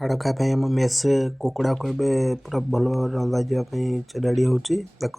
ହାଡ଼ ଖାଇବା ପାଇଁ ଆମ ମେସ୍ରେ କୁକୁଡ଼ାକୁ ଏବେ ପୁରା ଭଲ ଭାବରେ ରନ୍ଧାଯିବା ପାଇଁ ରେଡ଼ି ହେଉଛି। ଦେଖ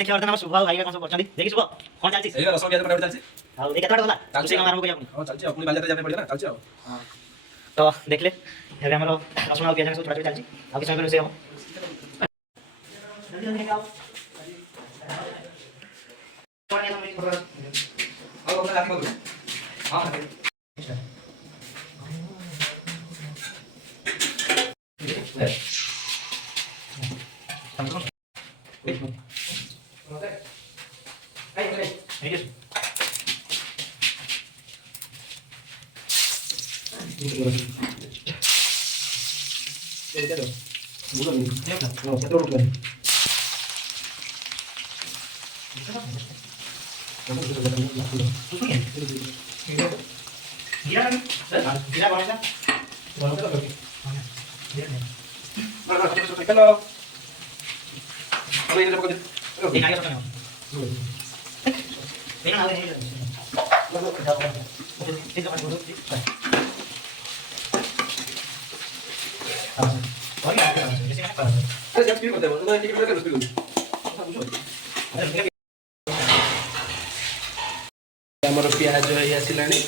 देखिए वर्तमान शुभ भाई का कौन सब करछन देखि शुभ कोन चलछि एई रसम बियाज पटावट चलछि हां ए केतटा गला चलछि हम आरंभ करिया हां चलछि अपनी बाजार जाने पड़िया ना चलछि हां तो देखले एबे हमरो रसम आ बियाज सब छोटा छोटा चलछि आ कि समय से हम जल्दी जल्दी आओ आओ अपना लाके बोल हां ଆମର ପିଆଜ ହେଇ ଆସିଲାଣି।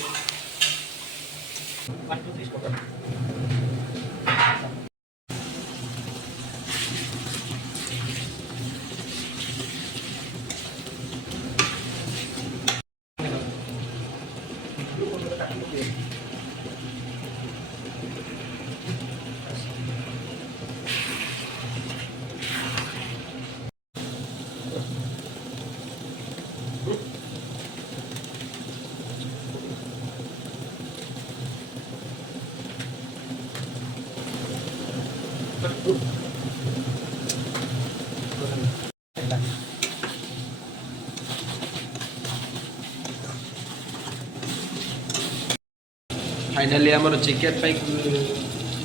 फाइनाली आमर चिकेन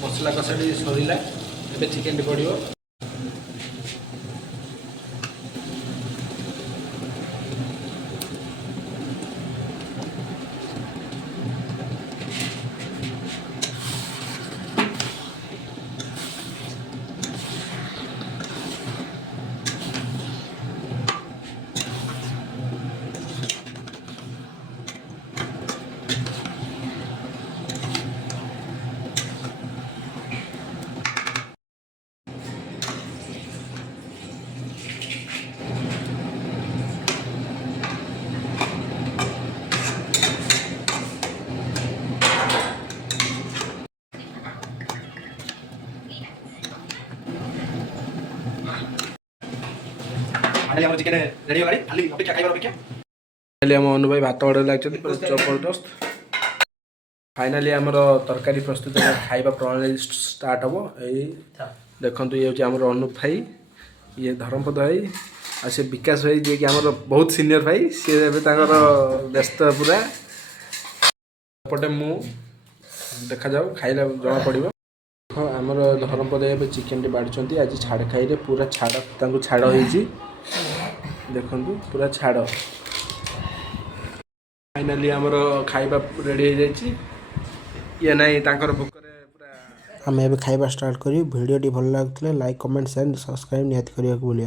मसला कषाटी सरला ए चिकेन पड़ो चिकेन रेडी हो गई खाली अपेक्षा खाइबार अपेक्षा फाइनाली आम अनु भाई भात बड़े लगे जबरदस्त। फाइनाली आमर तरकारी प्रस्तुत खाइबा प्रणाली स्टार्ट हम यही देखु ये हूँ आमर अनुप भाई ये धर्मपद भाई आ से विकास भाई जी आमर बहुत सीनियर भाई सी व्यस्त पूरा पटे मु देखा जाऊ खाइला जना पड़ो। हाँ आमर धर्मपद भाई चिकेन टी बाढ़ी आज छाड़ खाई पूरा छाड़ छाड़ हो देखु पूरा छाड़। फाइनाली आमर खाइबा रेडी हो जाए ये नाई तांकर भोकरे पूरा आम ए खाइबा स्टार्ट करी। वीडियो टी भल लगुले लाइक कमेंट शेयर सब्सक्राइब निहाती करने को भूलिए।